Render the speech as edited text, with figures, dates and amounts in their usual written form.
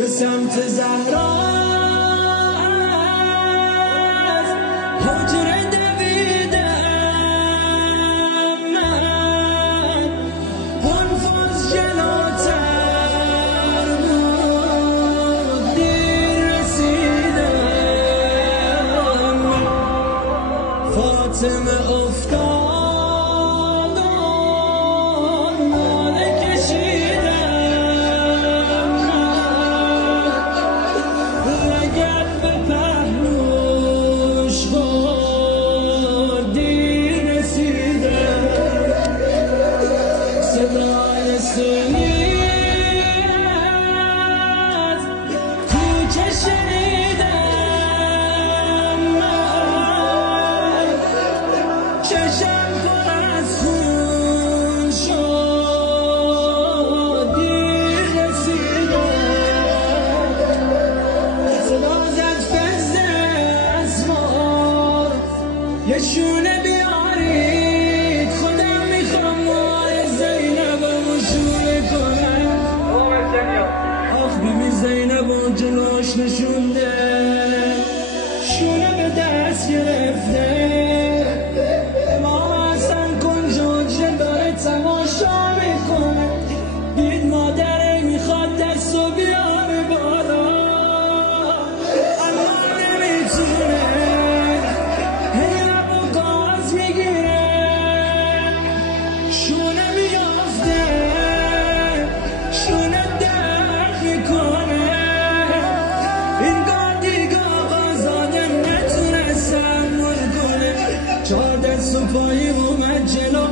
به سمت زهرا از حجره دویدم من هنفاز جلوتر بود دیر رسیدم فاطمه افتاد صدای سویت تو که شنیدم من چشم پر از خون شد دیر رسیدم صدا زد فز اسمار یه شونه بیارید خودم میخوام زینب جلوش نشونده شونه به دست گرفته امام حسن کنج حجره داره تماشا میکنه دید مادره میخواد دستو بیاره بالا اما نمیتونه هی لب و گاز میگیره شونه میافته شونه درد میکنه چهار دست و پایی اومد جلو